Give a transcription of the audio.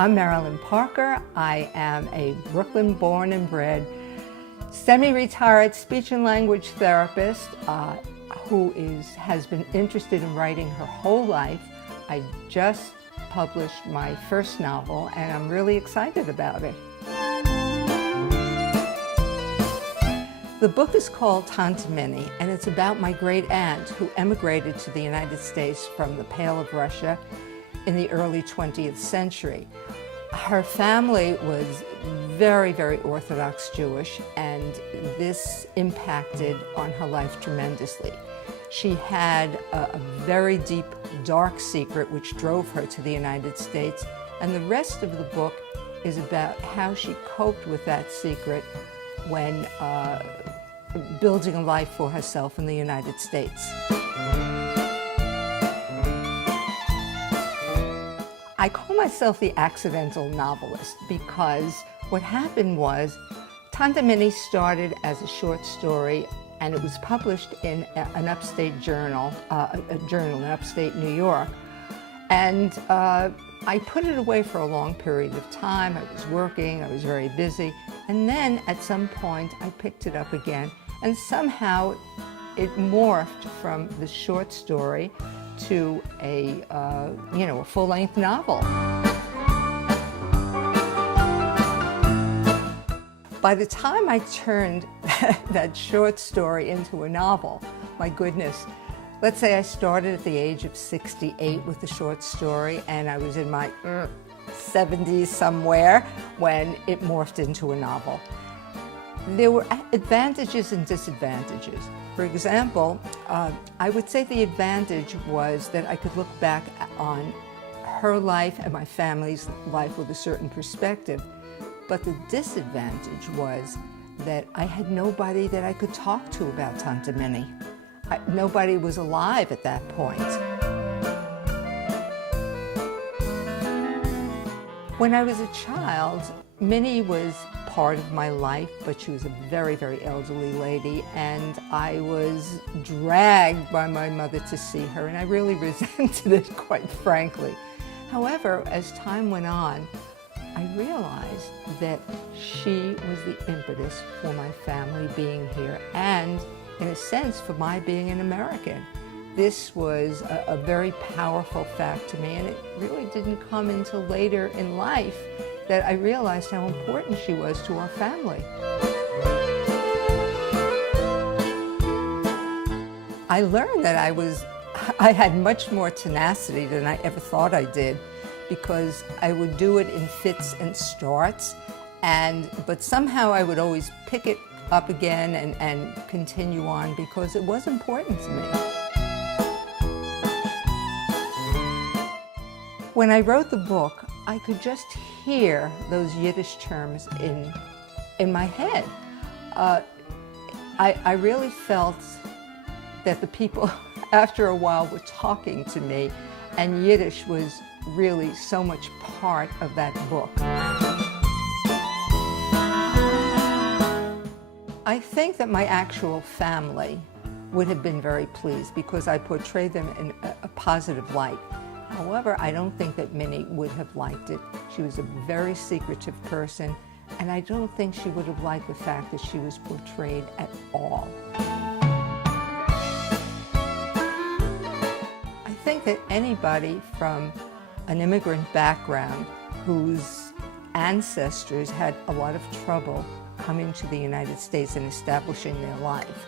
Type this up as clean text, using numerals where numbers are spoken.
I'm Marilyn Parker. I am a Brooklyn born and bred, semi-retired speech and language therapist who has been interested in writing her whole life. I just published my first novel and I'm really excited about it. The book is called Tante Minnie, and it's about my great aunt who emigrated to the United States from the Pale of Russia in the early 20th century. Her family was very, very Orthodox Jewish, and this impacted on her life tremendously. She had a very deep, dark secret which drove her to the United States, and the rest of the book is about how she coped with that secret when building a life for herself in the United States. I call myself the accidental novelist because what happened was Tante Minnie started as a short story and it was published in an upstate journal, a journal in upstate New York. And I put it away for a long period of time. I was working, I was very busy. And then at some point I picked it up again and somehow it morphed from the short story to a full-length novel. By the time I turned that short story into a novel, my goodness, let's say I started at the age of 68 with the short story and I was in my 70s somewhere when it morphed into a novel. There were advantages and disadvantages. For example, I would say the advantage was that I could look back on her life and my family's life with a certain perspective. But the disadvantage was that I had nobody that I could talk to about Tante Minnie. Nobody was alive at that point. When I was a child, Minnie was part of my life, but she was a very, very elderly lady, and I was dragged by my mother to see her, and I really resented it, quite frankly. However, as time went on, I realized that she was the impetus for my family being here, and in a sense, for my being an American. This was a very powerful fact to me, and it really didn't come until later in life that I realized how important she was to our family. I learned that I had much more tenacity than I ever thought I did, because I would do it in fits and starts, but somehow I would always pick it up again and continue on because it was important to me. When I wrote the book, I could just hear those Yiddish terms in my head. I really felt that the people, after a while, were talking to me, and Yiddish was really so much part of that book. I think that my actual family would have been very pleased because I portrayed them in a positive light. However, I don't think that Minnie would have liked it. She was a very secretive person, and I don't think she would have liked the fact that she was portrayed at all. I think that anybody from an immigrant background whose ancestors had a lot of trouble coming to the United States and establishing their life